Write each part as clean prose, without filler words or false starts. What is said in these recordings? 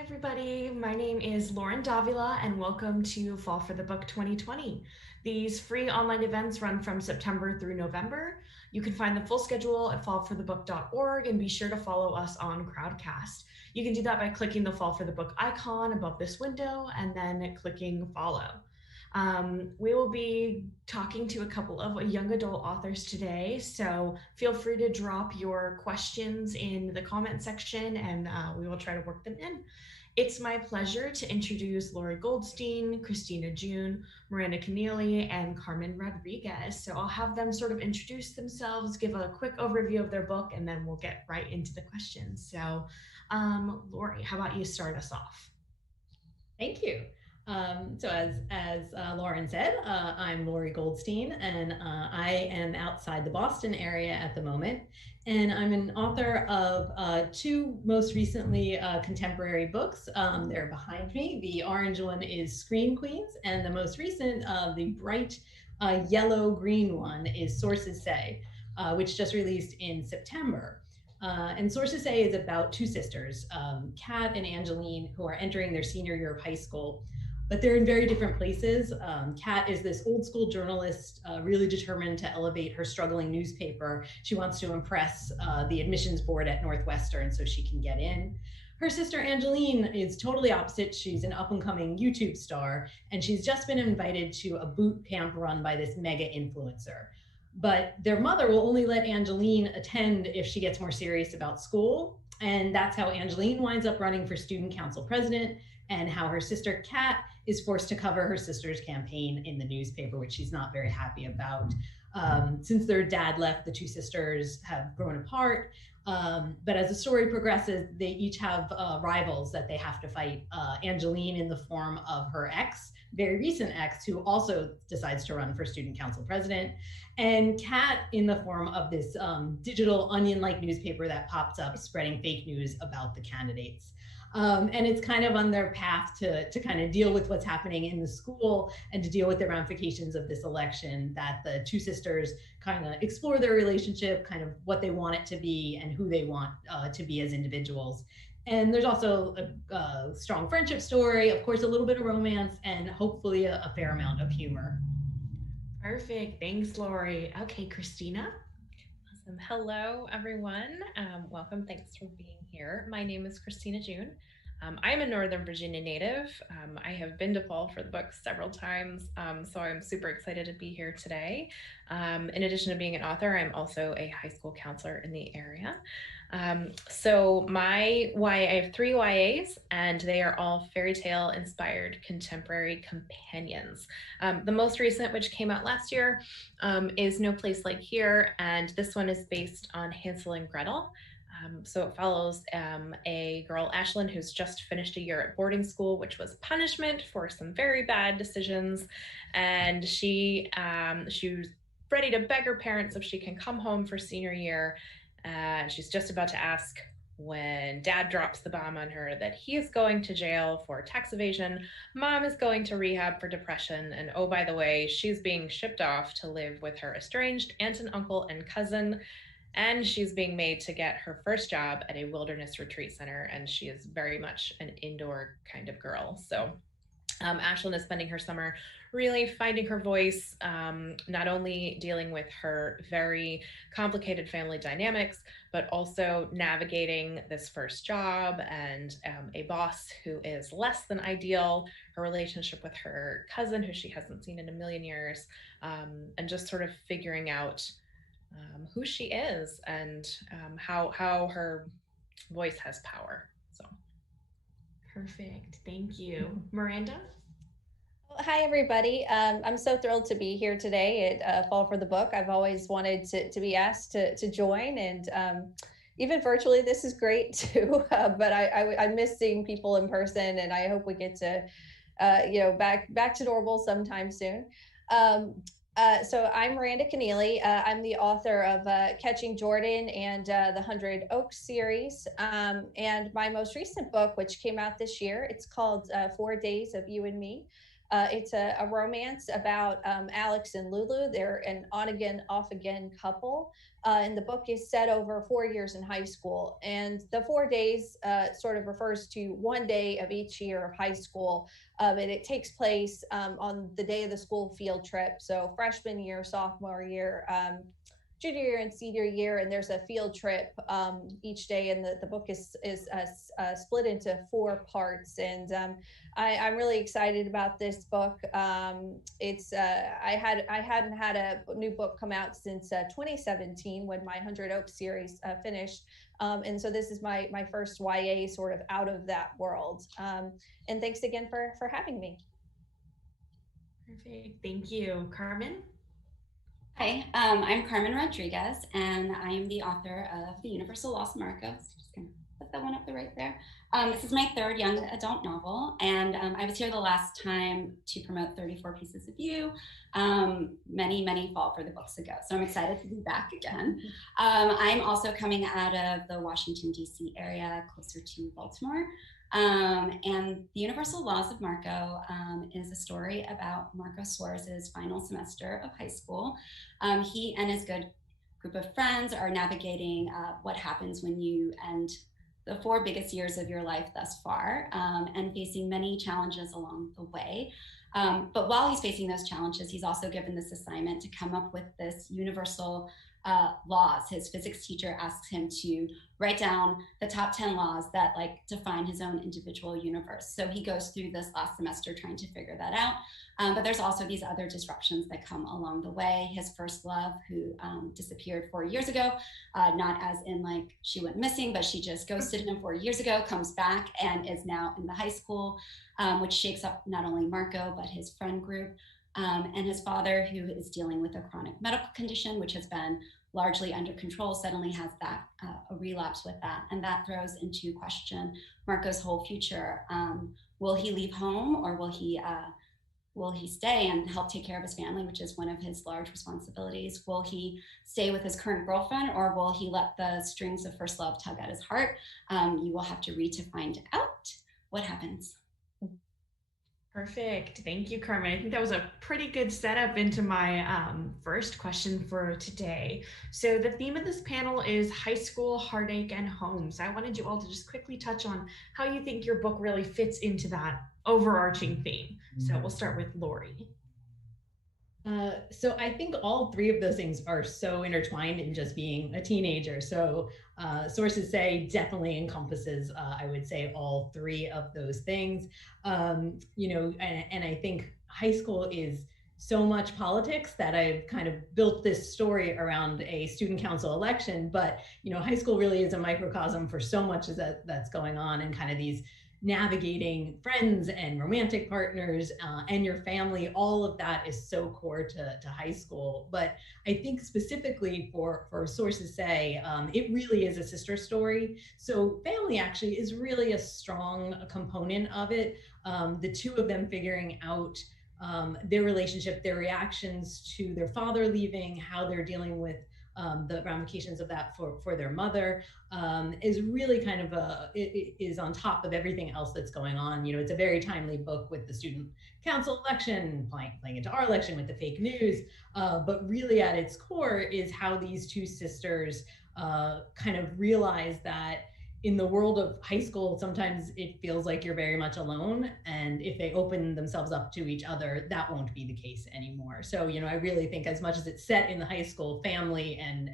everybody. My name is Lauren Davila, and welcome to Fall for the Book 2020. These free online events run from September through November. You can find the full schedule at fallforthebook.org and be sure to follow us on Crowdcast. You can do that by clicking the Fall for the Book icon above this window and then clicking follow. We will be talking to a couple of young adult authors today, so feel free to drop your questions in the comment section and we will try to work them in. It's my pleasure to introduce Lori Goldstein, Christina June, Miranda Kenneally, and Carmen Rodrigues. So I'll have them sort of introduce themselves, give a quick overview of their book, and then we'll get right into the questions. So Lori, how about you start us off? Thank you. So as Lauren said, I'm Lori Goldstein, and I am outside the Boston area at the moment. And I'm an author of two most recently contemporary books. They're behind me. The orange one is Screen Queens, and the most recent, the bright yellow-green one is Sources Say, which just released in September. And Sources Say is about two sisters, Kat and Angeline, who are entering their senior year of high school, but they're in very different places. Kat is this old school journalist, really determined to elevate her struggling newspaper. She wants to impress the admissions board at Northwestern so she can get in. Her sister Angeline is totally opposite. She's an up and coming YouTube star, and she's just been invited to a boot camp run by this mega influencer. But their mother will only let Angeline attend if she gets more serious about school. And that's how Angeline winds up running for student council president, and how her sister Kat is forced to cover her sister's campaign in the newspaper, which she's not very happy about. Since their dad left, the two sisters have grown apart. But as the story progresses, they each have rivals that they have to fight. Angeline in the form of her ex, very recent ex, who also decides to run for student council president, and Kat in the form of this digital onion-like newspaper that pops up spreading fake news about the candidates. And it's kind of on their path to kind of deal with what's happening in the school and to deal with the ramifications of this election, that the two sisters kind of explore their relationship, kind of what they want it to be and who they want to be as individuals. And there's also a strong friendship story, of course, a little bit of romance, and hopefully a fair amount of humor. Perfect. Thanks, Lori. Okay, Christina. Awesome. Hello, everyone. Welcome. Thanks for being here. My name is Christina June. I'm a Northern Virginia native. I have been to Fall for the Book several times, so I'm super excited to be here today. In addition to being an author, I'm also a high school counselor in the area. So I have 3 YAs, and they are all fairy tale inspired contemporary companions. The most recent, which came out last year, is No Place Like Here, and this one is based on Hansel and Gretel. So it follows a girl, Ashlyn, who's just finished a year at boarding school, which was punishment for some very bad decisions. And she was ready to beg her parents if she can come home for senior year. She's just about to ask when dad drops the bomb on her that he is going to jail for tax evasion, mom is going to rehab for depression, and oh, by the way, she's being shipped off to live with her estranged aunt and uncle and cousin. And she's being made to get her first job at a wilderness retreat center, and she is very much an indoor kind of girl. So Ashlyn is spending her summer really finding her voice, not only dealing with her very complicated family dynamics, but also navigating this first job and a boss who is less than ideal, her relationship with her cousin, who she hasn't seen in a million years, and just sort of figuring out who she is and how her voice has power. So Perfect. Thank you. Miranda? Hi, everybody. I'm so thrilled to be here today at Fall for the Book. I've always wanted to be asked to join, and even virtually, this is great too. But I miss seeing people in person, and I hope we get to, back to normal sometime soon. So I'm Miranda Kenneally. I'm the author of Catching Jordan and the 100 Oaks series. And my most recent book, which came out this year, it's called 4 Days of You and Me. It's a romance about Alex and Lulu. They're an on-again, off-again couple. And the book is set over 4 years in high school. And the 4 days sort of refers to one day of each year of high school. And it takes place on the day of the school field trip. So freshman year, sophomore year, junior year and senior year, and there's a field trip each day, and the book is split into 4 parts. And I'm really excited about this book. It's I hadn't had a new book come out since 2017 when my 100 Oaks series finished, and so this is my first YA sort of out of that world. And thanks again for having me. Perfect, thank you. Carmen? Hi, I'm Carmen Rodrigues, and I am the author of The Universal Lost Marco. So just gonna put that one up right there. This is my 3rd young adult novel, and I was here the last time to promote 34 Pieces of You, many fall for the books ago. So I'm excited to be back again. I'm also coming out of the Washington, D.C. area, closer to Baltimore. And The Universal Laws of Marco is a story about Marco Suarez's final semester of high school. He and his good group of friends are navigating what happens when you end the 4 biggest years of your life thus far, and facing many challenges along the way. But while he's facing those challenges, he's also given this assignment to come up with this universal laws. His physics teacher asks him to write down the top 10 laws that define his own individual universe. So he goes through this last semester trying to figure that out. But there's also these other disruptions that come along the way. His first love, who disappeared 4 years ago, not as in she went missing, but she just ghosted him 4 years ago, comes back and is now in the high school, which shakes up not only Marco, but his friend group. And his father, who is dealing with a chronic medical condition, which has been largely under control, suddenly has that a relapse with that. And that throws into question Marco's whole future. Will he leave home, or will he stay and help take care of his family, which is one of his large responsibilities? Will he stay with his current girlfriend, or will he let the strings of first love tug at his heart? You will have to read to find out what happens. Perfect. Thank you, Carmen. I think that was a pretty good setup into my first question for today. So the theme of this panel is high school, heartache, and home. So I wanted you all to just quickly touch on how you think your book really fits into that overarching theme. So we'll start with Lori. So I think all 3 of those things are so intertwined in just being a teenager. So Sources Say definitely encompasses, I would say, all 3 of those things. And I think high school is so much politics that I've kind of built this story around a student council election. But high school really is a microcosm for so much that's going on, and kind of these navigating friends and romantic partners and your family. All of that is so core to high school. But I think specifically for Sources Say, it really is a sister story. So family actually is really a strong component of it. The 2 of them figuring out their relationship, their reactions to their father leaving, how they're dealing with the ramifications of that for their mother, is really kind of it is on top of everything else that's going on. It's a very timely book with the student council election, playing into our election with the fake news, but really at its core is how these 2 sisters kind of realize that in the world of high school, sometimes it feels like you're very much alone. And if they open themselves up to each other, that won't be the case anymore. So, I really think as much as it's set in the high school, family and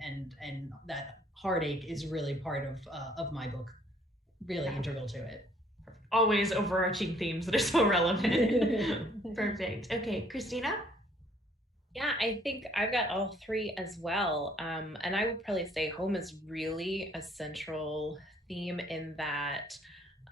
that heartache is really part of my book, really integral to it. Always overarching themes that are so relevant. Perfect. Okay, Christina? Yeah, I think I've got all 3 as well. And I would probably say home is really a central theme in that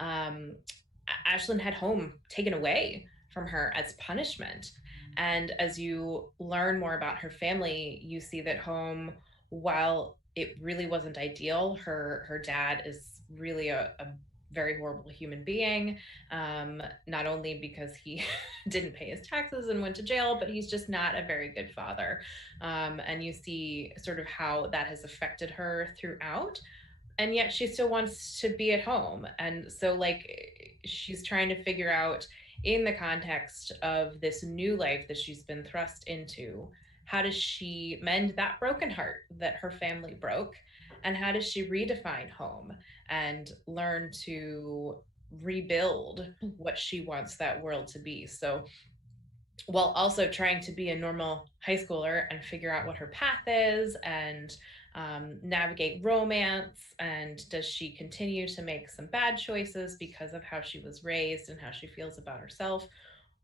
Ashlyn had home taken away from her as punishment. And as you learn more about her family, you see that home, while it really wasn't ideal, her dad is really a very horrible human being, not only because he didn't pay his taxes and went to jail, but he's just not a very good father. And you see sort of how that has affected her throughout. And yet she still wants to be at home. And so she's trying to figure out, in the context of this new life that she's been thrust into, how does she mend that broken heart that her family broke? And how does she redefine home and learn to rebuild what she wants that world to be? So while also trying to be a normal high schooler and figure out what her path is and navigate romance, and does she continue to make some bad choices because of how she was raised and how she feels about herself,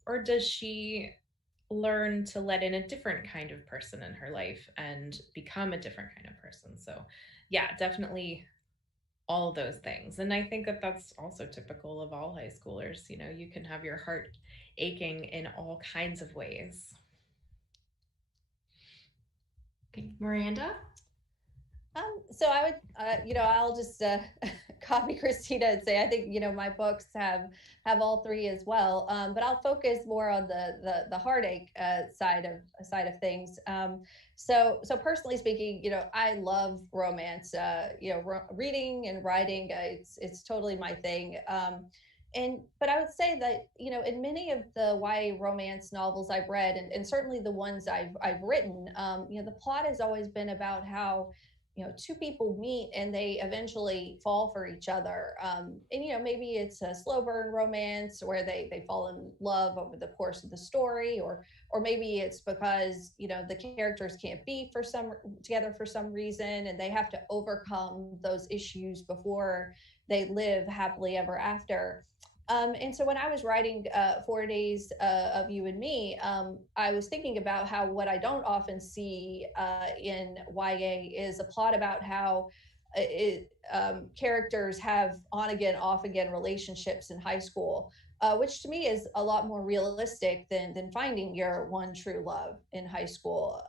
or does she learn to let in a different kind of person in her life and become a different kind of person? So yeah, definitely all of those things. And I think that that's also typical of all high schoolers. You know, you can have your heart aching in all kinds of ways. Okay, Miranda? So I would, I'll just copy Christina and say I think my books have all three as well. But I'll focus more on the heartache side of things. So personally speaking, I love romance. Reading and writing, it's totally my thing. But I would say that in many of the YA romance novels I've read, and certainly the ones I've written, the plot has always been about how two people meet and they eventually fall for each other. And maybe it's a slow burn romance where they fall in love over the course of the story, or maybe it's because the characters can't be together for some reason, and they have to overcome those issues before they live happily ever after. And so when I was writing 4 Days of You and Me, I was thinking about how what I don't often see in YA is a plot about how characters have on again, off again relationships in high school, which to me is a lot more realistic than finding your one true love in high school.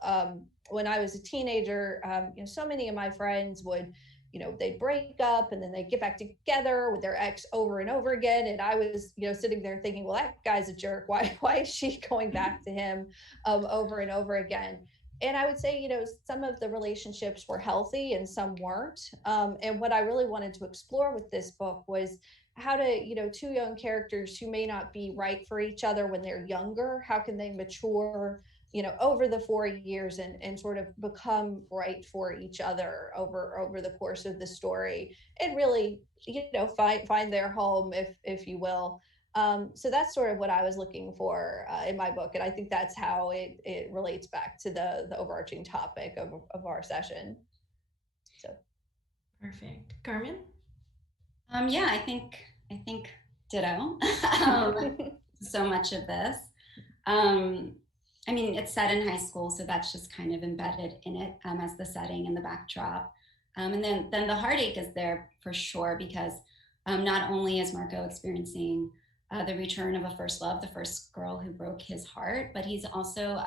When I was a teenager, so many of my friends would they'd break up and then they'd get back together with their ex over and over again. And I was, sitting there thinking, well, that guy's a jerk. Why is she going back to him over and over again? And I would say, some of the relationships were healthy and some weren't. And what I really wanted to explore with this book was how to, two young characters who may not be right for each other when they're younger, how can they mature over the 4 years and sort of become right for each other over the course of the story, and really, find their home, if you will. So that's sort of what I was looking for in my book. And I think that's how it relates back to the overarching topic of our session. So. Perfect. Carmen? Yeah, I think ditto. So much of this. I mean, it's set in high school, so that's just kind of embedded in it as the setting and the backdrop. And then the heartache is there for sure, because not only is Marco experiencing the return of a first love, the first girl who broke his heart, but he's also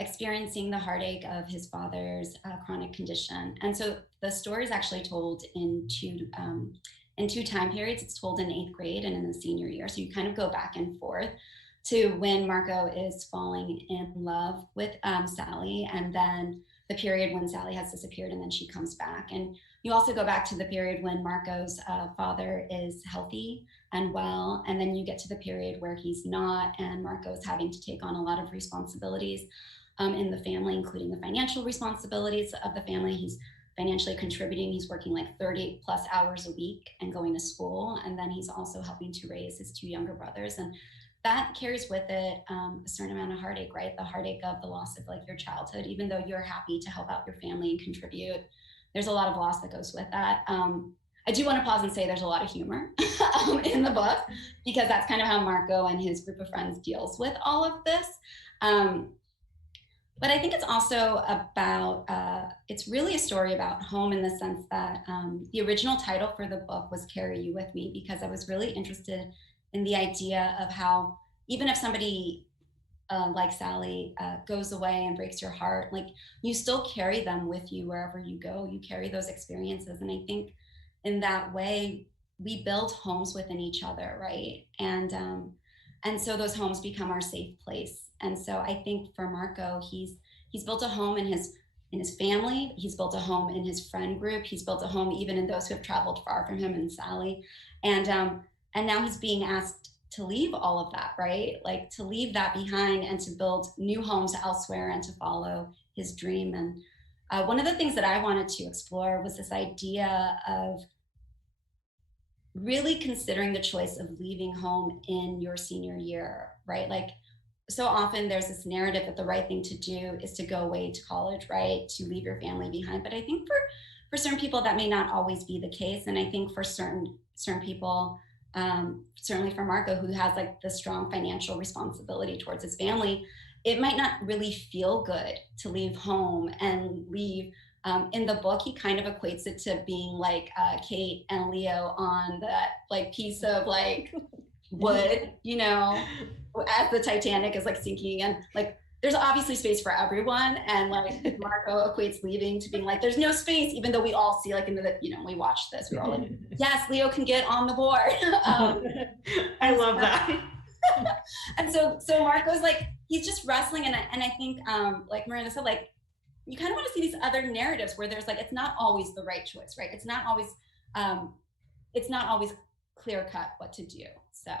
experiencing the heartache of his father's chronic condition. And so the story is actually told in two time periods. It's told in 8th grade and in the senior year. So you kind of go back and forth to when Marco is falling in love with Sally, and then the period when Sally has disappeared and then she comes back. And you also go back to the period when Marco's father is healthy and well, and then you get to the period where he's not, and Marco is having to take on a lot of responsibilities in the family, including the financial responsibilities of the family. He's financially contributing. He's working like 30 plus hours a week and going to school. And then he's also helping to raise his 2 younger brothers. And that carries with it a certain amount of heartache, right? The heartache of the loss of like your childhood, even though you're happy to help out your family and contribute. There's a lot of loss that goes with that. I do want to pause and say there's a lot of humor in the book, because that's kind of how Marco and his group of friends deals with all of this. But I think it's also about, it's really a story about home, in the sense that the original title for the book was Carry You With Me, because I was really interested in the idea of how, even if somebody like Sally goes away and breaks your heart, like you still carry them with you wherever you go. You carry those experiences. And I think in that way, we build homes within each other, right? And so those homes become our safe place. And so I think for Marco, he's built a home in his family. He's built a home in his friend group. He's built a home even in those who have traveled far from him, and Sally. And now he's being asked to leave all of that, right? Like to leave that behind and to build new homes elsewhere and to follow his dream. And one of the things that I wanted to explore was this idea of really considering the choice of leaving home in your senior year, right? Like so often there's this narrative that the right thing to do is to go away to college, right? To leave your family behind. But I think for certain people that may not always be the case. And I think for certain people, certainly for Marco, who has like the strong financial responsibility towards his family, it might not really feel good to leave home and leave. In the book, he kind of equates it to being like Kate and Leo on that like piece of like wood, you know, as the Titanic is like sinking, and like there's obviously space for everyone. And like Marco equates leaving to being like there's no space, even though we all see like into the, you know, we watch this, we're all like, yes, Leo can get on the board. I love that. And so Marco's like, he's just wrestling, and I think like Miranda said, like you kind of want to see these other narratives where there's like, it's not always the right choice, right? It's not always clear cut what to do. So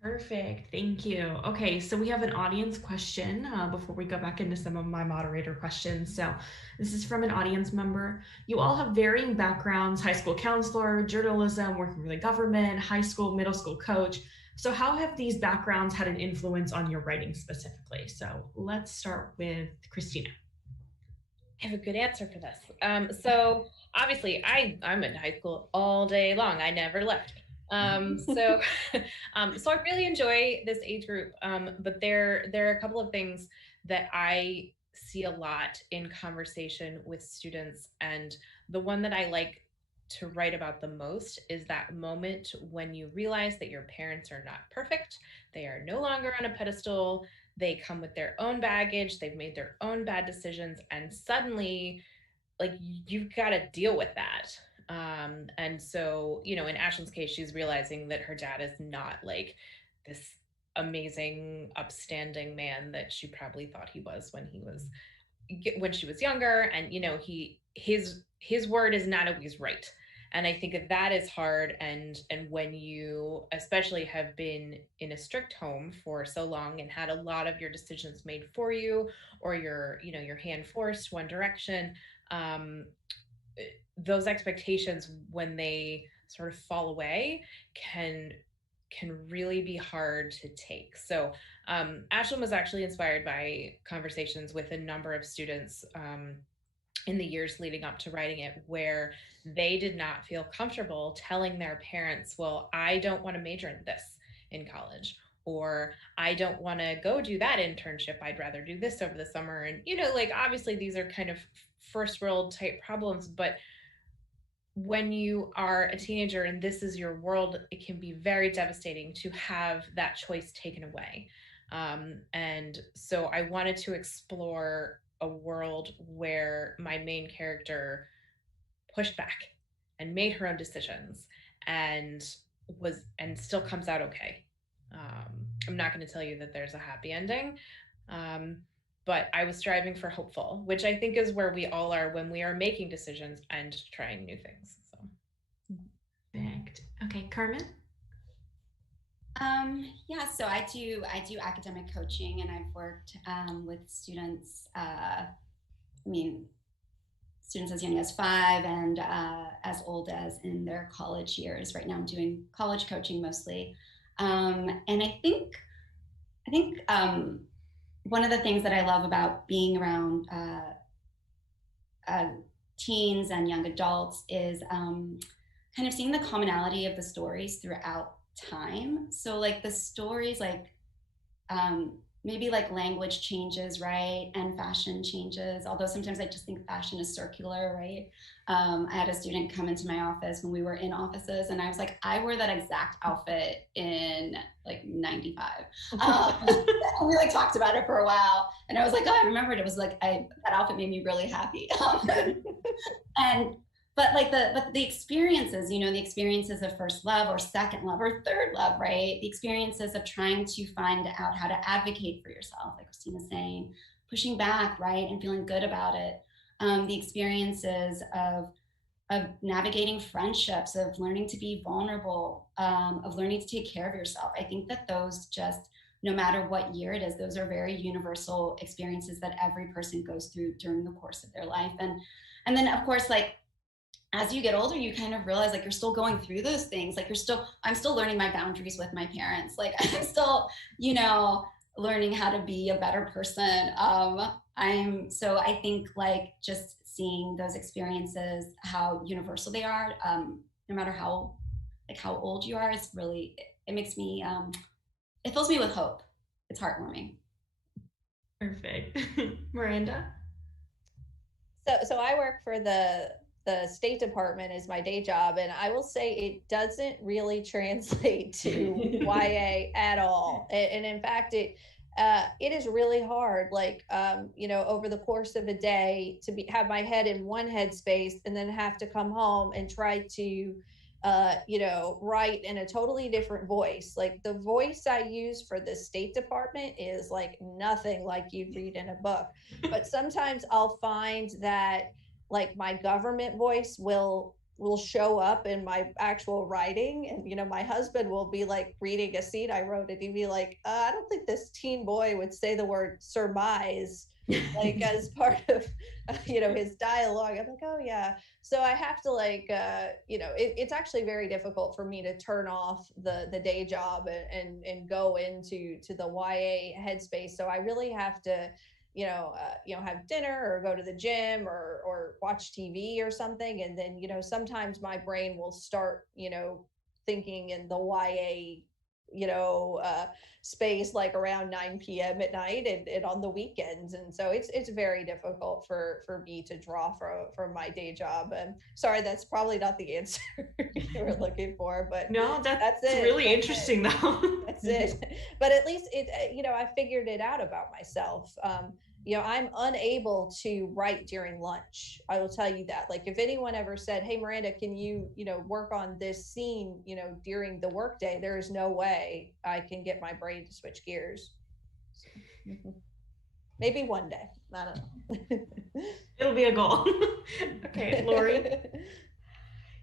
perfect, thank you. Okay, so we have an audience question before we go back into some of my moderator questions. So this is from an audience member. You all have varying backgrounds: high school counselor, journalism, working for the government, high school, middle school coach. So how have these backgrounds had an influence on your writing specifically? So let's start with Christina. I have a good answer for this. So obviously I'm in high school all day long. I never left. So I really enjoy this age group. But there are a couple of things that I see a lot in conversation with students. And the one that I like to write about the most is that moment when you realize that your parents are not perfect. They are no longer on a pedestal. They come with their own baggage. They've made their own bad decisions. And suddenly, like, you've got to deal with that. And so, you know, in Ashlyn's case, she's realizing that her dad is not like this amazing, upstanding man that she probably thought he was when she was younger. And, you know, his word is not always right. And I think that is hard. And when you especially have been in a strict home for so long and had a lot of your decisions made for you, or your hand forced one direction, those expectations, when they sort of fall away, can really be hard to take. So Ashlyn was actually inspired by conversations with a number of students in the years leading up to writing it, where they did not feel comfortable telling their parents, well, I don't want to major in this in college, or I don't want to go do that internship. I'd rather do this over the summer. And, you know, like, obviously these are kind of first world type problems, but when you are a teenager and this is your world, it can be very devastating to have that choice taken away. And so I wanted to explore a world where my main character pushed back and made her own decisions and still comes out okay. I'm not going to tell you that there's a happy ending, but I was striving for hopeful, which I think is where we all are when we are making decisions and trying new things. So, perfect. Okay, Carmen. Yeah, so I do academic coaching, and I've worked with students. Students as young as 5 and as old as in their college years. Right now, I'm doing college coaching mostly, and I think one of the things that I love about being around teens and young adults is kind of seeing the commonality of the stories throughout time. So like the stories, like maybe like language changes, right? And fashion changes. Although sometimes I just think fashion is circular, right? I had a student come into my office when we were in offices, and I was like, I wore that exact outfit in like 95. And we like talked about it for a while, and I was like, oh, I remembered. It was like, that outfit made me really happy. But the experiences, you know, the experiences of first love or second love or third love, right? The experiences of trying to find out how to advocate for yourself, like Christina's saying, pushing back, right? And feeling good about it. The experiences of navigating friendships, of learning to be vulnerable, of learning to take care of yourself. I think that those just, no matter what year it is, those are very universal experiences that every person goes through during the course of their life. And then of course, like, as you get older, you kind of realize like you're still going through those things. Like I'm still learning my boundaries with my parents. Like I'm still, you know, learning how to be a better person. So I think like just seeing those experiences, how universal they are, no matter how old you are, it's really, it makes me, it fills me with hope. It's heartwarming. Perfect. Miranda? So I work for the State Department as my day job, and I will say it doesn't really translate to YA at all. And in fact, it is really hard. Like you know, over the course of a day, to have my head in one headspace and then have to come home and try to you know, write in a totally different voice. Like the voice I use for the State Department is like nothing like you read in a book. But sometimes I'll find that like my government voice will show up in my actual writing, and you know, my husband will be like reading a scene I wrote and he'd be like, I don't think this teen boy would say the word surmise like as part of you know, his dialogue. I'm like, oh yeah. So I have to like you know, it's actually very difficult for me to turn off the day job and go into the YA headspace. So I really have to, you know, have dinner or go to the gym or watch TV or something, and then you know, sometimes my brain will start, you know, thinking in the YA, you know, space like around 9 p.m. at night and on the weekends. And so it's very difficult for me to draw from my day job. And sorry, that's probably not the answer you were looking for, but no, that's it. Really interesting though. That's it. But at least it, you know, I figured it out about myself. You know, I'm unable to write during lunch. I will tell you that. Like if anyone ever said, hey, Miranda, can you, you know, work on this scene, you know, during the workday, there is no way I can get my brain to switch gears. So, maybe one day. I don't know. It'll be a goal. Okay, Lori?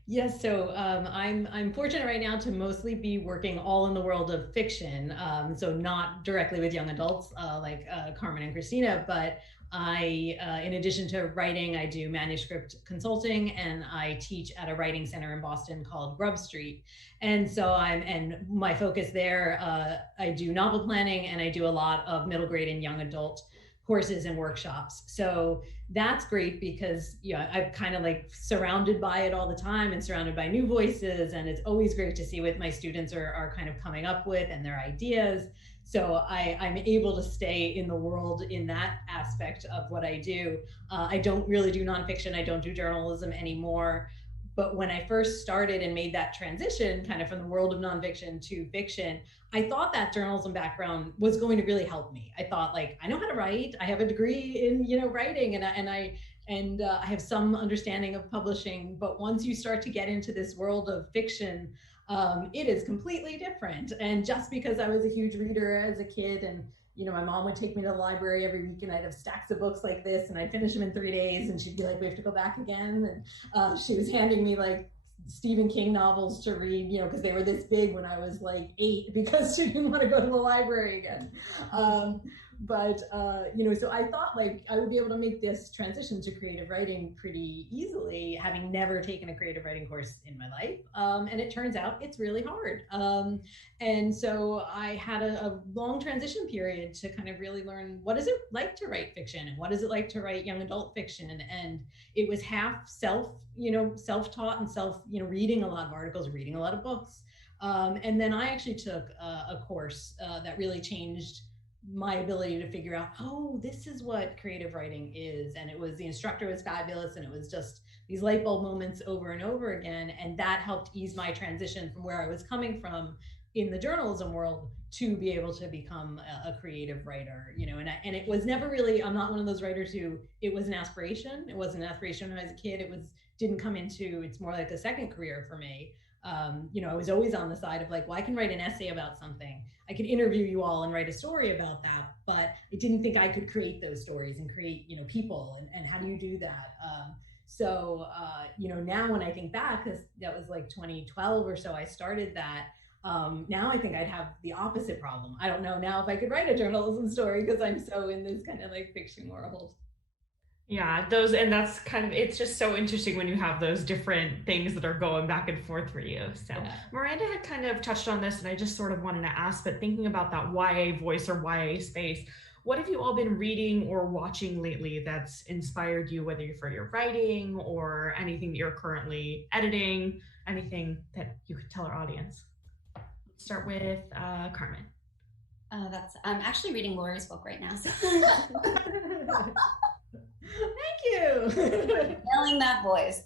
Yes, so I'm fortunate right now to mostly be working all in the world of fiction, so not directly with young adults like Carmen and Christina, but I, in addition to writing, I do manuscript consulting, and I teach at a writing center in Boston called Grub Street. And so and my focus there, I do novel planning, and I do a lot of middle grade and young adult courses and workshops. So that's great because, you know, I'm kind of like surrounded by it all the time and surrounded by new voices. And it's always great to see what my students are kind of coming up with and their ideas. So I'm able to stay in the world in that aspect of what I do. I don't really do nonfiction. I don't do journalism anymore. But when I first started and made that transition kind of from the world of nonfiction to fiction, I thought that journalism background was going to really help me. I thought, like, I know how to write. I have a degree in, you know, writing, and I have some understanding of publishing. But once you start to get into this world of fiction, it is completely different. And just because I was a huge reader as a kid, and you know, my mom would take me to the library every week, and I'd have stacks of books like this, and I'd finish them in 3 days, and she'd be like, we have to go back again. And she was handing me like Stephen King novels to read, you know, because they were this big when I was like 8, because she didn't want to go to the library again. You know, so I thought like I would be able to make this transition to creative writing pretty easily, having never taken a creative writing course in my life. And it turns out it's really hard. And so I had a long transition period to kind of really learn, what is it like to write fiction, and what is it like to write young adult fiction? And it was half self-taught and reading a lot of articles, reading a lot of books. And then I actually took a course that really changed my ability to figure out, oh, this is what creative writing is. And the instructor was fabulous, and it was just these light bulb moments over and over again. And that helped ease my transition from where I was coming from in the journalism world to be able to become a creative writer, you know. And it was never really, I'm not one of those writers who, it was an aspiration. It wasn't an aspiration when I was a kid. It's more like a second career for me. You know, I was always on the side of like, well, I can write an essay about something. I could interview you all and write a story about that, but I didn't think I could create those stories and create, you know, people, and how do you do that? So, now when I think back, because that was like 2012 or so, I started that. Now I think I'd have the opposite problem. I don't know now if I could write a journalism story because I'm so in this kind of like fiction world. Yeah, and that's kind of, it's just so interesting when you have those different things that are going back and forth for you. So Yeah. Miranda had kind of touched on this, and I just sort of wanted to ask, but thinking about that YA voice or YA space, what have you all been reading or watching lately that's inspired you, whether for your writing or anything that you're currently editing, anything that you could tell our audience? Let's start with Carmen. I'm actually reading Lori's book right now. So. Thank you. Nailing that voice.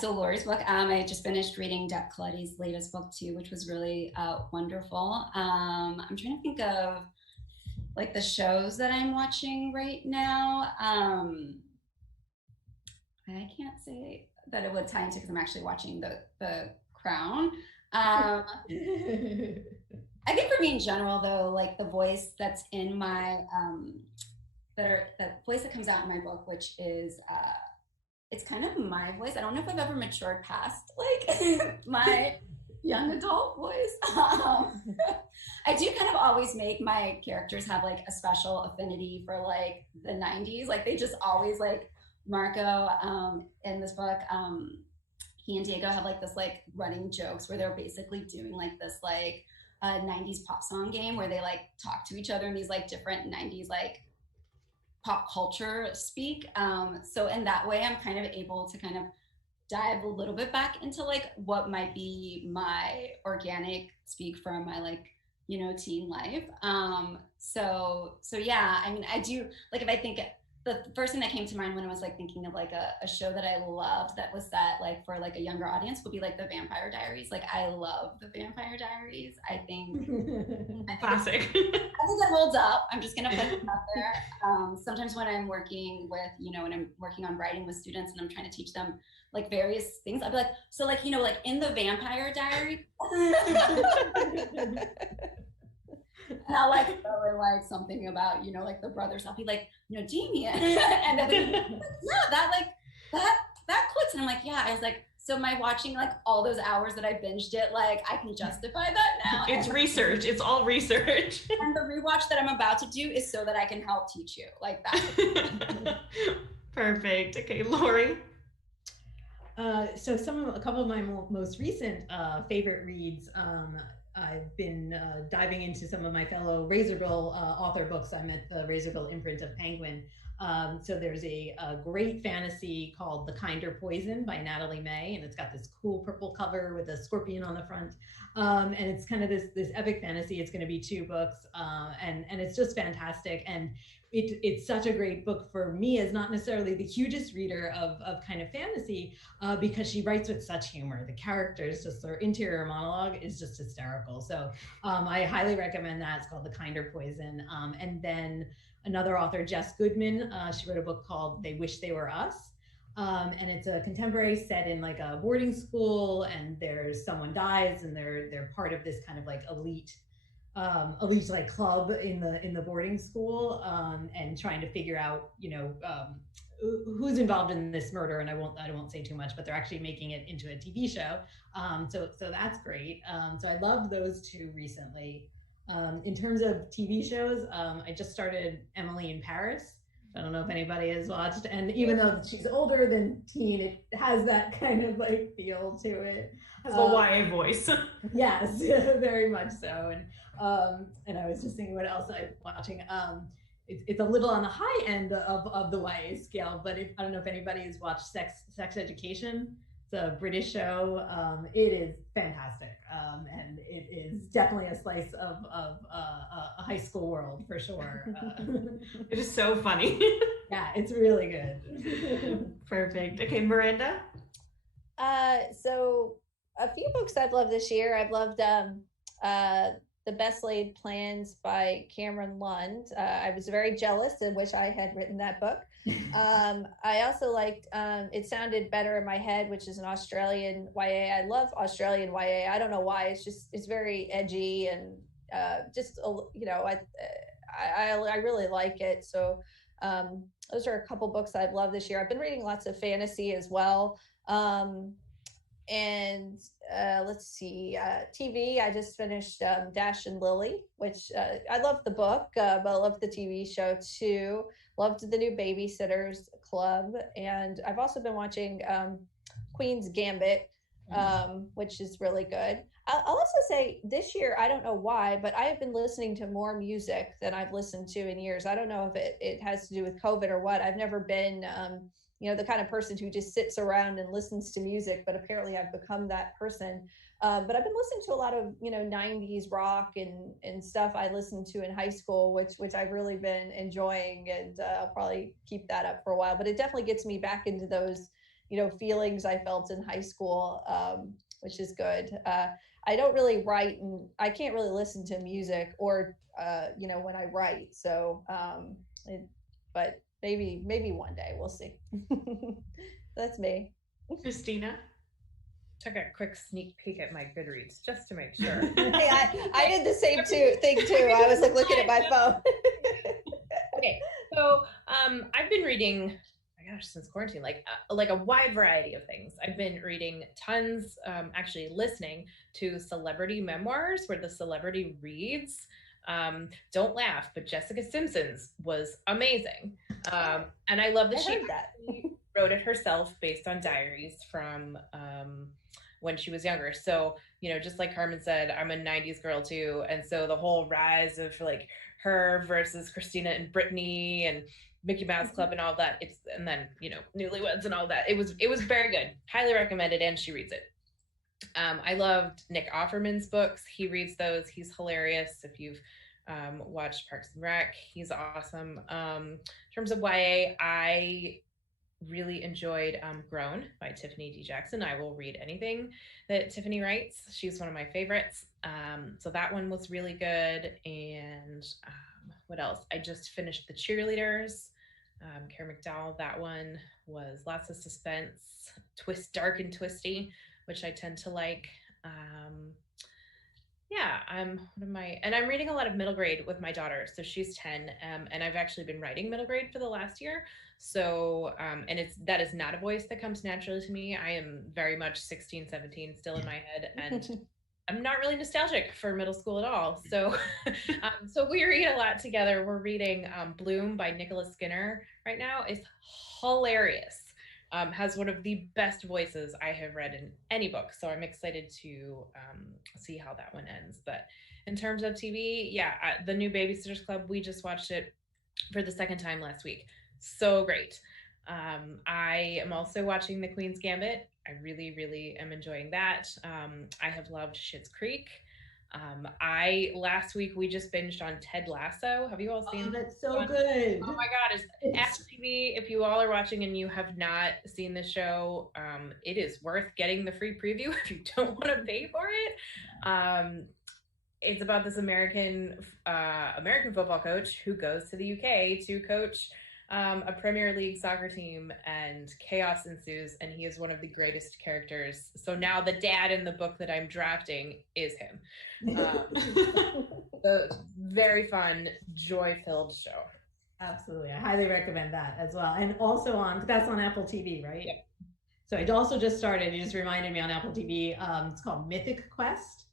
So Lori's book. I just finished reading Deb Colletti's latest book too, which was really wonderful. I'm trying to think of like the shows that I'm watching right now. I can't say that it would tie into because I'm actually watching the Crown. I think for me in general, though, like the voice that's in my the voice that comes out in my book, which is it's kind of my voice. I don't know if I've ever matured past like my young adult voice. I do kind of always make my characters have like a special affinity for like the 90s. Like they just always like Marco in this book. He and Diego have like this like running jokes where they're basically doing like this like 90s pop song game where they like talk to each other in these like different 90s like pop culture speak. So in that way, I'm kind of able to kind of dive a little bit back into like what might be my organic speak from my like, teen life. So yeah, I mean, I do like if I think the first thing that came to mind when I was like thinking of like a show that I loved that was set like for like a younger audience would be like the Vampire Diaries. Like I love the Vampire Diaries. I think classic. I think it holds up. I'm just gonna put it out there. Sometimes when I'm working with, when I'm working on writing with students and I'm trying to teach them like various things, I'll be like, so like, like in the Vampire Diaries. And I'll like throw in like something about, like the brothers. I'll be like, Damien. And then yeah, that clicks. And I'm like, yeah, I was like, so am I watching like all those hours that I binged it? Like I can justify that now. It's research. It's all research. And the rewatch that I'm about to do is so that I can help teach you like that. Perfect. Okay, Lori. So a couple of my most recent favorite reads, I've been diving into some of my fellow Razorbill author books. I'm at the Razorbill imprint of Penguin. So there's a great fantasy called The Kinder Poison by Natalie May, and it's got this cool purple cover with a scorpion on the front. And it's kind of this epic fantasy. It's going to be 2 books, and it's just fantastic. And it's such a great book for me as not necessarily the hugest reader of kind of fantasy, because she writes with such humor. The characters, just their interior monologue is just hysterical. So I highly recommend that. It's called The Kinder Poison. And then another author, Jess Goodman, she wrote a book called They Wish They Were Us. And it's a contemporary set in like a boarding school, and there's someone dies and they're part of this kind of like elite like club in the boarding school, and trying to figure out who's involved in this murder. And I won't say too much, but they're actually making it into a TV show, so that's great. So I loved those 2 recently. In terms of TV shows, I just started Emily in Paris. I don't know if anybody has watched, and even though she's older than teen, it has that kind of like feel to it. Has a YA voice. Yes, very much so. And I was just thinking what else I'm watching. It's a little on the high end of the YA scale, but I don't know if anybody has watched Sex Education. It's a British show. It is fantastic, and it is definitely a slice of a high school world for sure. It is so funny. Yeah, it's really good. Perfect. Okay, Miranda. So a few books I've loved this year. I've loved The Best Laid Plans by Cameron Lund. I was very jealous and wish I had written that book. I also liked It Sounded Better in My Head, which is an Australian YA. I love Australian YA. I don't know why. It's very edgy and I really like it. So those are a couple books I've loved this year. I've been reading lots of fantasy as well. And let's see, TV. I just finished Dash and Lily, which I loved the book, but I loved the TV show too. Loved the new Babysitters Club, and I've also been watching Queen's Gambit, which is really good. I'll also say this year, I don't know why, but I have been listening to more music than I've listened to in years. I don't know if it has to do with COVID or what. I've never been, the kind of person who just sits around and listens to music, but apparently I've become that person. But I've been listening to a lot of, 90s rock and stuff I listened to in high school, which I've really been enjoying, and I'll probably keep that up for a while. But it definitely gets me back into those, feelings I felt in high school, which is good. I don't really write, and I can't really listen to music or, when I write. So, but maybe one day, we'll see. That's me. Christina? Took a quick sneak peek at my Goodreads just to make sure. Hey, I did the same thing too. I was like looking at my phone. Okay, so I've been reading, my gosh, since quarantine, like a wide variety of things. I've been reading tons, actually listening to celebrity memoirs where the celebrity reads. Don't laugh, but Jessica Simpson's was amazing. And I love that she wrote it herself based on diaries from when she was younger. So, just like Carmen said, I'm a 90s girl too. And so the whole rise of like her versus Christina and Brittany and Mickey Mouse Club and all that, and then, Newlyweds and all that. It was very good. Highly recommended, and she reads it. I loved Nick Offerman's books. He reads those. He's hilarious. If you've watched Parks and Rec, he's awesome. In terms of YA, I really enjoyed Grown by Tiffany D. Jackson. I will read anything that Tiffany writes. She's one of my favorites. So that one was really good. And what else? I just finished The Cheerleaders, Karen McDowell. That one was lots of suspense, dark and twisty, which I tend to like. I'm reading a lot of middle grade with my daughter. So she's 10, and I've actually been writing middle grade for the last year. So, and that is not a voice that comes naturally to me. I am very much 16, 17 still in my head, and I'm not really nostalgic for middle school at all. So, so we read a lot together. We're reading Bloom by Nicholas Skinner right now. It's hilarious. Has one of the best voices I have read in any book. So I'm excited to see how that one ends. But in terms of TV, the new Babysitters Club, we just watched it for the second time last week. So great. I am also watching The Queen's Gambit. I really, really am enjoying that. I have loved Schitt's Creek. Last week we just binged on Ted Lasso. Have you all seen? Oh, that's so good. Oh my God, it's Apple TV. If you all are watching and you have not seen the show, it is worth getting the free preview if you don't want to pay for it. It's about this American football coach who goes to the UK to coach a Premier League soccer team, and chaos ensues, and he is one of the greatest characters. So now the dad in the book that I'm drafting is him. The very fun, joy-filled show. Absolutely. I highly recommend that as well. And also that's on Apple TV, right? Yep. So it also just started, you just reminded me, on Apple TV. It's called Mythic Quest.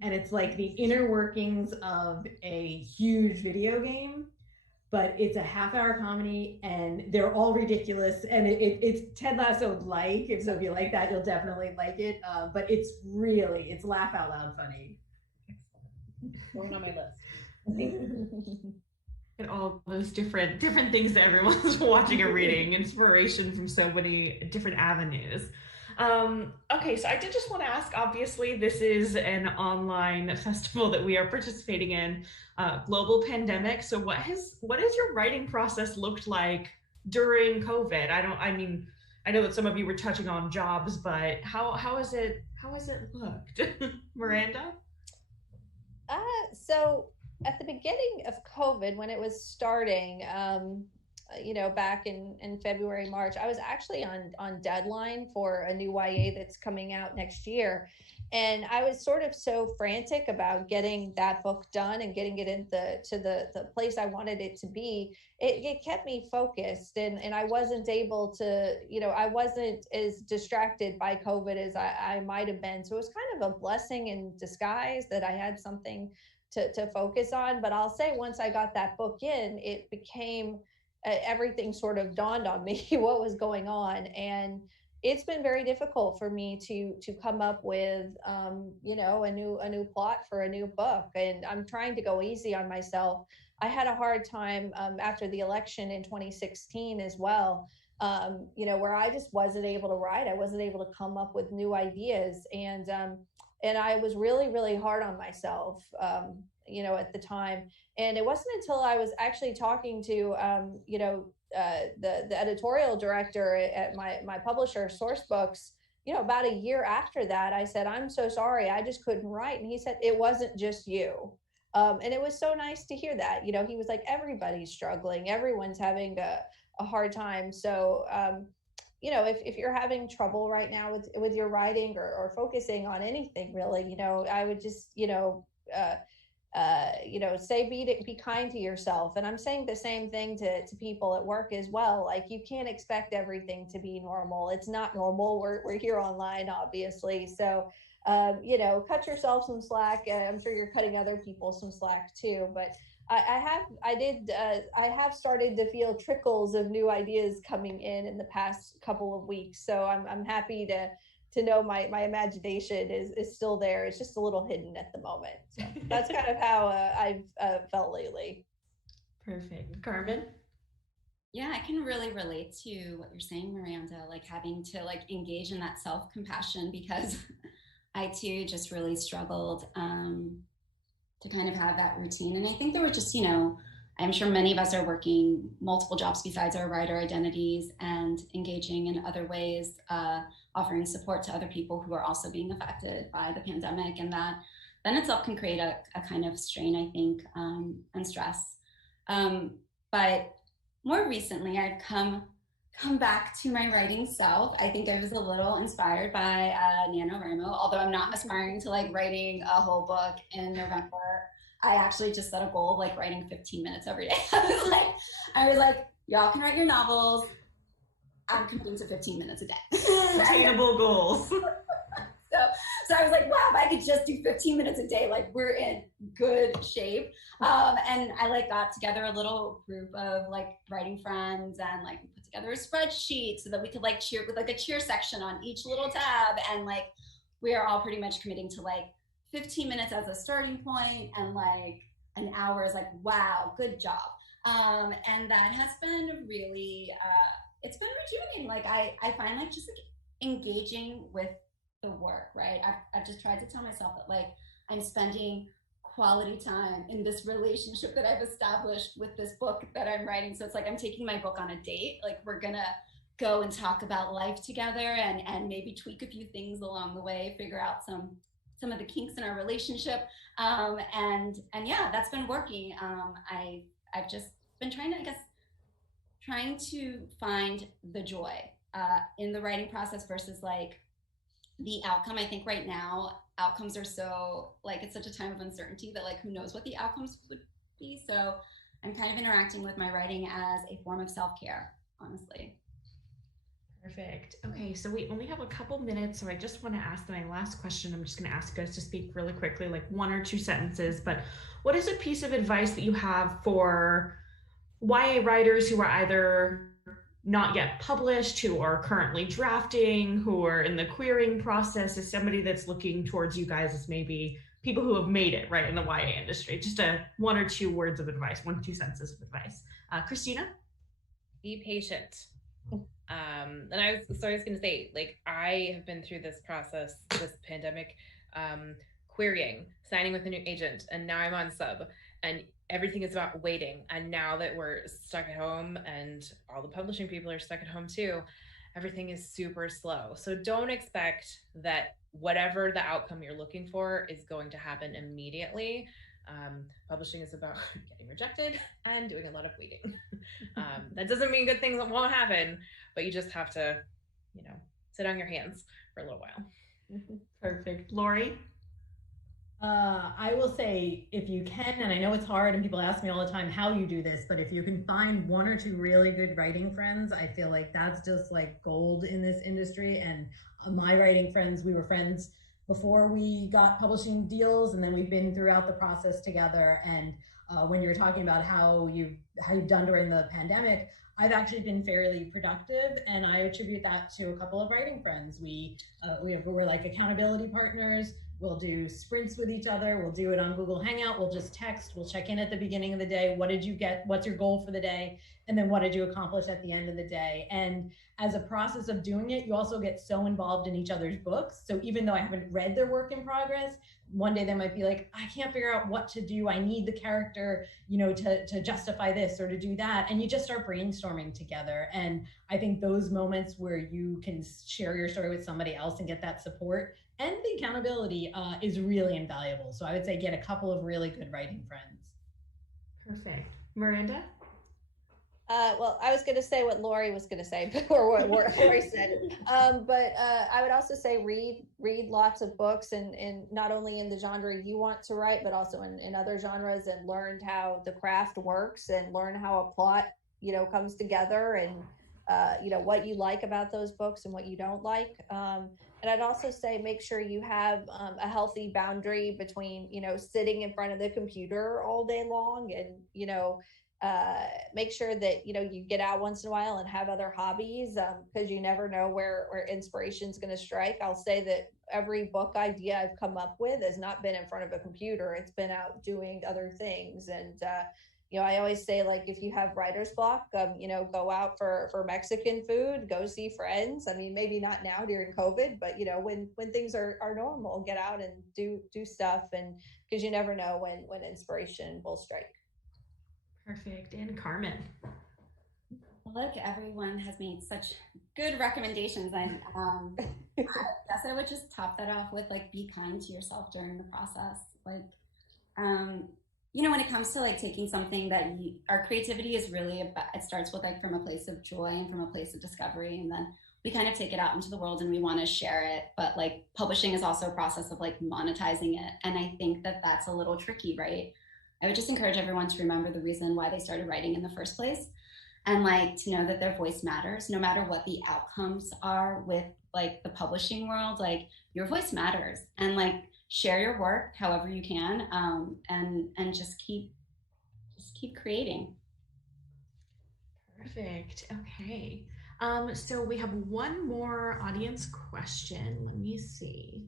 And it's like the inner workings of a huge video game, but it's a half-hour comedy, and they're all ridiculous. And it's Ted Lasso-like. So if you like that, you'll definitely like it. But it's laugh out loud funny. Going on my list. And all those different things that everyone's watching or reading, inspiration from so many different avenues. Okay, so I did just want to ask, obviously this is an online festival that we are participating in, global pandemic. So what has your writing process looked like during COVID? I know that some of you were touching on jobs, but how has it looked? Miranda? So at the beginning of COVID, when it was starting, back in February, March, I was actually on deadline for a new YA that's coming out next year. And I was sort of so frantic about getting that book done and getting it to the place I wanted it to be. It kept me focused, and I wasn't able to, I wasn't as distracted by COVID as I might have been. So it was kind of a blessing in disguise that I had something to focus on. But I'll say once I got that book in, it became everything sort of dawned on me what was going on. And it's been very difficult for me to come up with a new plot for a new book, and I'm trying to go easy on myself. I had a hard time after the election in 2016 as well, where I just wasn't able to write. I wasn't able to come up with new ideas, and I was really, really hard on myself, at the time. And it wasn't until I was actually talking to, the editorial director at my publisher, Source Books, about a year after that, I said, "I'm so sorry, I just couldn't write." And he said, "It wasn't just you." And it was so nice to hear that. He was like, everybody's struggling, everyone's having a hard time. So, if you're having trouble right now with your writing or focusing on anything really, I would just, say be kind to yourself. And I'm saying the same thing to people at work as well. Like, you can't expect everything to be normal. It's not normal. We're here online, obviously. So, cut yourself some slack. I'm sure you're cutting other people some slack too. But I have started to feel trickles of new ideas coming in the past couple of weeks. So I'm happy to know my imagination is still there. It's just a little hidden at the moment. So that's kind of how I've felt lately. Perfect. Carmen? Yeah, I can really relate to what you're saying, Miranda, like having to engage in that self-compassion, because I too just really struggled to kind of have that routine. And I think there were just, I'm sure many of us are working multiple jobs besides our writer identities and engaging in other ways, offering support to other people who are also being affected by the pandemic. And that then itself can create a kind of strain, I think, and stress. But more recently, I've come back to my writing self. I think I was a little inspired by Nanowrimo, although I'm not aspiring to writing a whole book in November. I actually just set a goal of writing 15 minutes every day. I was like, y'all can write your novels. I'm committing to 15 minutes a day. Attainable goals. So I was like, wow, if I could just do 15 minutes a day, we're in good shape. And I got together a little group of writing friends, and we put together a spreadsheet so that we could cheer with a cheer section on each little tab. And we are all pretty much committing to 15 minutes as a starting point, and an hour is wow, good job. And that has been really, it's been rejuvenating. I find just engaging with the work, right? I've just tried to tell myself that I'm spending quality time in this relationship that I've established with this book that I'm writing. So it's I'm taking my book on a date. We're gonna go and talk about life together, and maybe tweak a few things along the way, figure out some of the kinks in our relationship. And yeah, that's been working. I've just been trying to find the joy in the writing process versus the outcome. I think right now outcomes are so it's such a time of uncertainty that who knows what the outcomes would be. So I'm kind of interacting with my writing as a form of self-care, honestly. Perfect. Okay, so we only have a couple minutes, so I just want to ask my last question. I'm just going to ask you guys to speak really quickly, 1 or 2 sentences. But what is a piece of advice that you have for YA writers who are either not yet published, who are currently drafting, who are in the querying process, as somebody that's looking towards you guys as maybe people who have made it right in the YA industry? Just 1 or 2 words of advice, 1 or 2 sentences of advice. Christina? Be patient. And I was going to say, I have been through this process, this pandemic, querying, signing with a new agent, and now I'm on sub, and everything is about waiting. And now that we're stuck at home and all the publishing people are stuck at home too, everything is super slow. So don't expect that whatever the outcome you're looking for is going to happen immediately. Publishing is about getting rejected and doing a lot of waiting. That doesn't mean good things won't happen, but you just have to, sit on your hands for a little while. Perfect. Lori? I will say, if you can, and I know it's hard and people ask me all the time how you do this, but if you can find one or two really good writing friends, I feel like that's just like gold in this industry. And my writing friends, we were friends before we got publishing deals, and then we've been throughout the process together. And when you're talking about how you've done during the pandemic, I've actually been fairly productive, and I attribute that to a couple of writing friends. We're like accountability partners. We'll do sprints with each other. We'll do it on Google Hangout. We'll just text. We'll check in at the beginning of the day. What did you get? What's your goal for the day? And then what did you accomplish at the end of the day? And as a process of doing it, you also get so involved in each other's books. So even though I haven't read their work in progress, one day they might be like, I can't figure out what to do. I need the character, to justify this or to do that. And you just start brainstorming together. And I think those moments where you can share your story with somebody else and get that support and the accountability is really invaluable. So I would say get a couple of really good writing friends. Perfect. Miranda? Well, I was going to say what Lori was going to say, or what Lori said. But I would also say read lots of books, and not only in the genre you want to write, but also in other genres, and learn how the craft works, and learn how a plot, comes together, and what you like about those books and what you don't like. And I'd also say make sure you have a healthy boundary between, sitting in front of the computer all day long, and, make sure that, you get out once in a while and have other hobbies, because you never know where inspiration is going to strike. I'll say that every book idea I've come up with has not been in front of a computer. It's been out doing other things. And, I always say, like, if you have writer's block, go out for Mexican food, go see friends. I mean, maybe not now during COVID, but, when things are normal, get out and do stuff. And because you never know when inspiration will strike. Perfect. And Carmen? Look, everyone has made such good recommendations. I guess I would just top that off with, like, be kind to yourself during the process. Like, when it comes to, like, taking something that our creativity is really about, it starts with, like, from a place of joy and from a place of discovery, and then we kind of take it out into the world and we want to share it. But, like, publishing is also a process of, like, monetizing it, and I think that that's a little tricky, right? I would just encourage everyone to remember the reason why they started writing in the first place, and, like, to know that their voice matters no matter what the outcomes are with, like, the publishing world. Like, your voice matters, and, like, share your work however you can, and just keep creating. Perfect. Okay. So we have one more audience question. Let me see.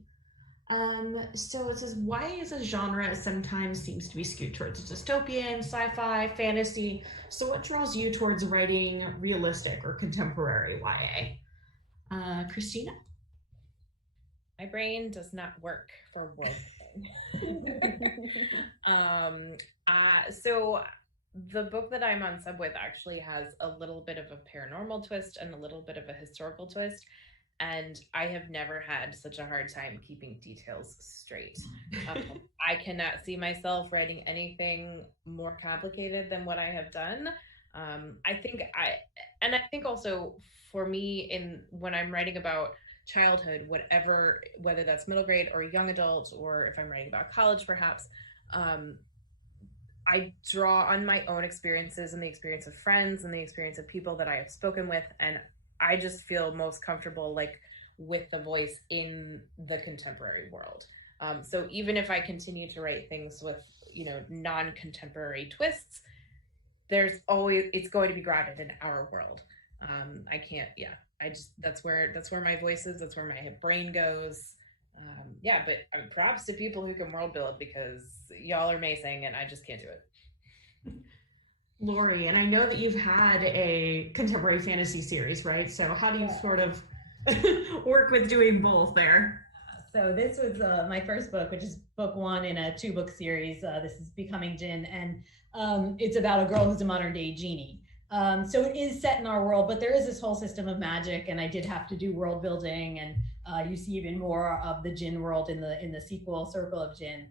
So it says, why is a genre sometimes seems to be skewed towards dystopian, sci-fi, fantasy? So what draws you towards writing realistic or contemporary YA? Christina? My brain does not work for world building. So the book that I'm on sub with actually has a little bit of a paranormal twist and a little bit of a historical twist. And I have never had such a hard time keeping details straight. I cannot see myself writing anything more complicated than what I have done. I think also for me, when I'm writing about childhood, whether that's middle grade or young adult, or if I'm writing about college, perhaps, I draw on my own experiences and the experience of friends and the experience of people that I have spoken with, and I just feel most comfortable, like, with the voice in the contemporary world. So even if I continue to write things with, non-contemporary twists, it's going to be grounded in our world. That's where my voice is. That's where my brain goes. But props to people who can world build, because y'all are amazing and I just can't do it. Lori, and I know that you've had a contemporary fantasy series, right? So how do you sort of work with doing both there? So this was my first book, which is book one in a 2-book series. This is Becoming Jinn, and it's about a girl who's a modern day genie. So it is set in our world, but there is this whole system of magic, and I did have to do world building, and you see even more of the Jinn world in the sequel, Circle of Jinn.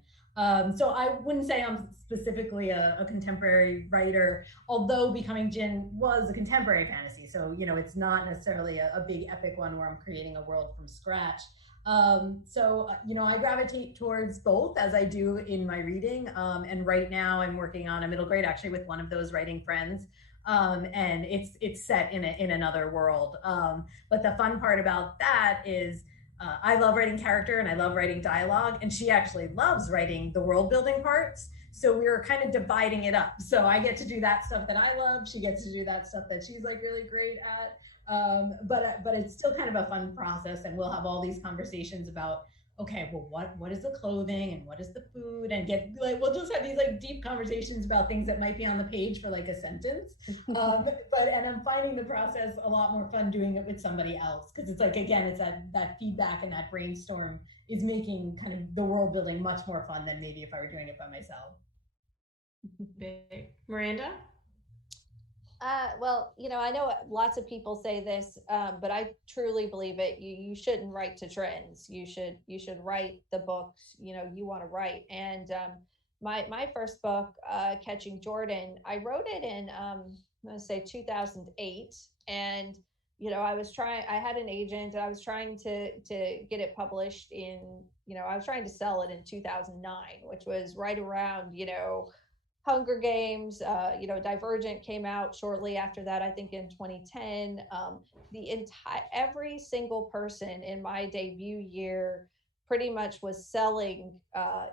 So I wouldn't say I'm specifically a contemporary writer, although Becoming Jinn was a contemporary fantasy. So, you know, it's not necessarily a big epic one where I'm creating a world from scratch. You know, I gravitate towards both as I do in my reading. And right now I'm working on a middle grade actually with one of those writing friends. And it's set in another world. But the fun part about that is I love writing character and I love writing dialogue, and she actually loves writing the world building parts. So we were kind of dividing it up. So I get to do that stuff that I love. She gets to do that stuff that she's like really great at. But it's still kind of a fun process, and we'll have all these conversations about, okay, well, what is the clothing and what is the food, and get like we'll just have these like deep conversations about things that might be on the page for like a sentence. And I'm finding the process a lot more fun doing it with somebody else, because it's like, again, it's that feedback and that brainstorm is making kind of the world building much more fun than maybe if I were doing it by myself. Miranda? Well, you know, I know lots of people say this, but I truly believe it. You shouldn't write to trends. You should write the books, you know, you want to write. And my first book, Catching Jordan, I wrote it in I'm gonna say 2008. And you know, I had an agent, and I was trying to get it published in, you know, I was trying to sell it in 2009, which was right around, you know, Hunger Games. You know, Divergent came out shortly after that, I think in 2010. Every single person in my debut year pretty much was selling,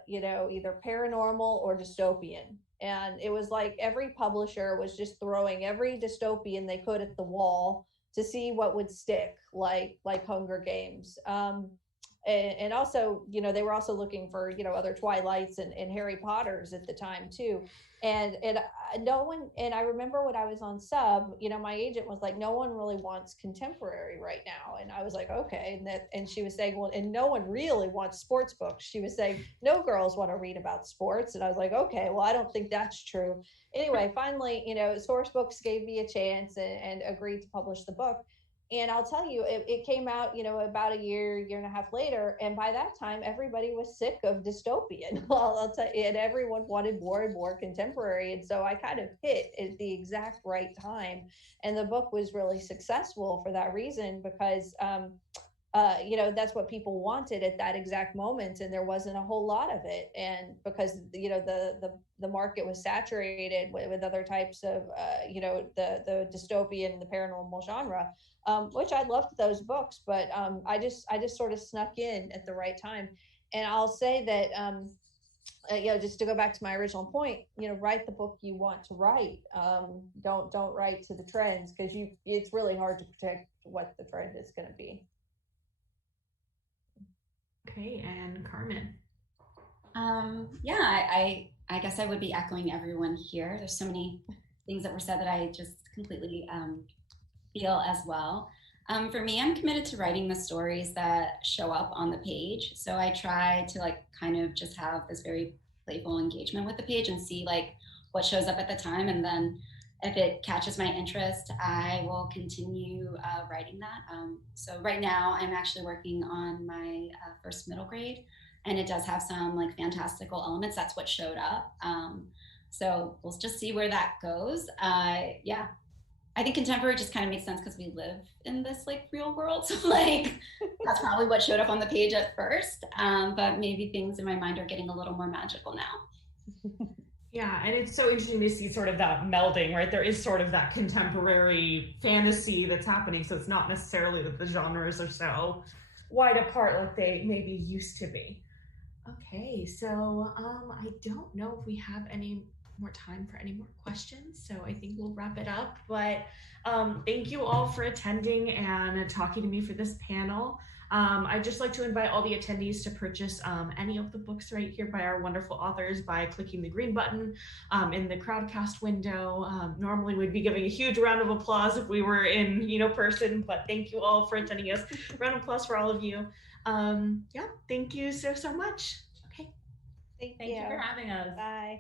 you know, either paranormal or dystopian. And it was like every publisher was just throwing every dystopian they could at the wall to see what would stick, like Hunger Games. And also, you know, they were also looking for, you know, other Twilights and Harry Potters at the time too. And no one, and I remember when I was on sub, you know, my agent was like, no one really wants contemporary right now. And I was like, okay. And she was saying, well, and no one really wants sports books. She was saying, no girls want to read about sports. And I was like, okay, well, I don't think that's true. Anyway, finally, you know, Source Books gave me a chance and agreed to publish the book. And I'll tell you, it came out, you know, about a year and a half later. And by that time, everybody was sick of dystopian. Well, I'll tell you, and everyone wanted more and more contemporary. And so I kind of hit at the exact right time. And the book was really successful for that reason, because, you know, that's what people wanted at that exact moment. And there wasn't a whole lot of it. And because, you know, the market was saturated with other types of, you know, the dystopian, the paranormal genre. Which I loved those books, but I just sort of snuck in at the right time. And I'll say that, you know, just to go back to my original point, you know, write the book you want to write. Don't write to the trends, because it's really hard to predict what the trend is going to be. Okay, and Carmen. Yeah, I guess I would be echoing everyone here. There's so many things that were said that I just completely feel as well. For me, I'm committed to writing the stories that show up on the page. So I try to like kind of just have this very playful engagement with the page and see like what shows up at the time. And then if it catches my interest, I will continue writing that. So right now I'm actually working on my first middle grade, and it does have some like fantastical elements. That's what showed up. So we'll just see where that goes. Yeah. I think contemporary just kind of makes sense because we live in this like real world. So like that's probably what showed up on the page at first. But maybe things in my mind are getting a little more magical now. Yeah, and it's so interesting to see sort of that melding, right? There is sort of that contemporary fantasy that's happening. So it's not necessarily that the genres are so wide apart like they maybe used to be. Okay, so I don't know if we have any more time for any more questions, so I think we'll wrap it up. But thank you all for attending and talking to me for this panel. I'd just like to invite all the attendees to purchase any of the books right here by our wonderful authors by clicking the green button in the Crowdcast window. Normally we'd be giving a huge round of applause if we were in, you know, person, but thank you all for attending us. Round of applause for all of you. Yeah, thank you so much. Okay. Thank you for having us. Bye.